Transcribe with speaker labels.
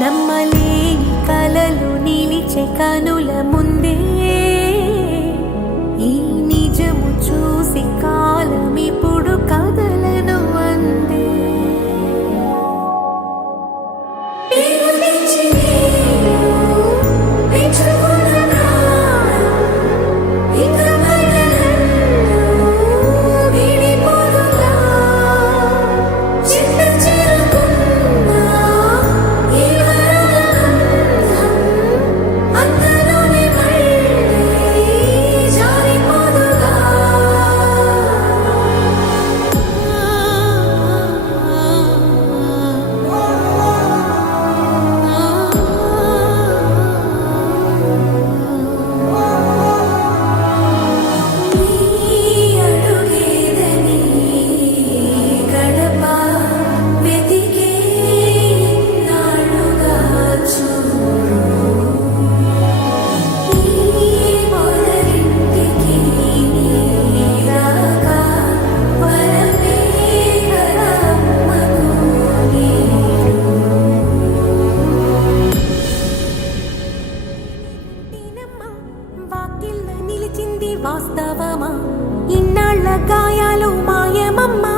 Speaker 1: నమ్మలేని కలలు నిలిచే కనుల ముందే. వాస్తవమా? ఇన్నాళ్ళ గాయాలు మాయమమ్మా.